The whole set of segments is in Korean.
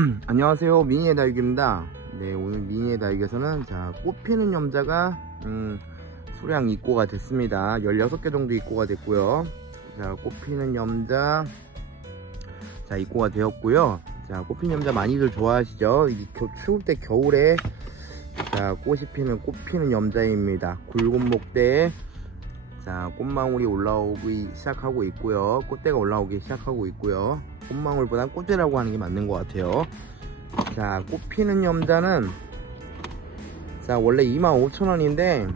안녕하세요. 미니의 다육입니다. 네 오늘 미니의 다육에서는 자 꽃피는 염자가 음, 수량 입고가 됐습니다. 16개 정도 입고가 됐고요. 자 꽃피는 염자 자 입고가 되었고요. 자 꽃피는 염자 많이들 좋아하시죠? 이 겨, 추울 때 겨울에 자 꽃이 피는 꽃피는 염자입니다. 굵은 목대에 자 꽃망울이 올라오기 시작하고 있고요. 꽃대가 올라오기 시작하고 있고요 꽃망울보단 꽃대라고 하는 게 맞는 것 같아요. 자 꽃피는 염자는 자 원래 25,000원인데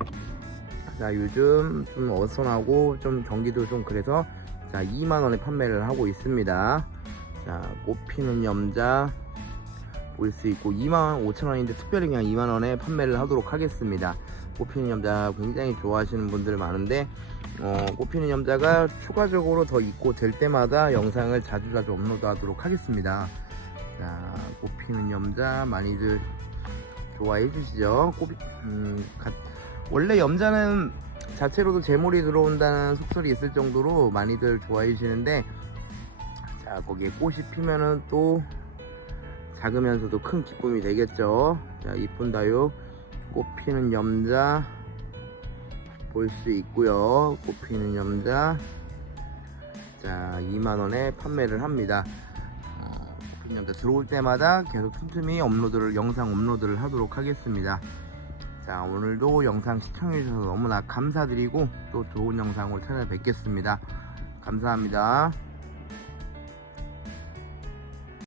자 요즘 좀 어선하고 좀 경기도 좀 그래서 자 2만원에 판매를 하고 있습니다. 자 꽃피는 염자 볼 수 있고 25,000원인데 특별히 그냥 2만원에 판매를 하도록 하겠습니다. 꽃피는 염자 굉장히 좋아하시는 분들 많은데 어, 꽃피는 염자가 추가적으로 더 입고 될 때마다 영상을 자주 자주 업로드 하도록 하겠습니다. 자 꽃피는 염자 많이들 좋아해 주시죠. 꽃, 음, 가- 원래 염자는 자체로도 재물이 들어온다는 속설이 있을 정도로 많이들 좋아해 주시는데 자 거기에 꽃이 피면은 또 작으면서도 큰 기쁨이 되겠죠. 자 이쁜 다육 꽃 피는 염자 볼 수 있고요. 꽃 피는 염자 자 2만원에 판매를 합니다. 아, 꽃 피는 염자 들어올 때마다 계속 틈틈이 업로드를 영상 업로드를 하도록 하겠습니다. 자 오늘도 영상 시청해 주셔서 너무나 감사드리고 또 좋은 영상으로 찾아뵙겠습니다. 감사합니다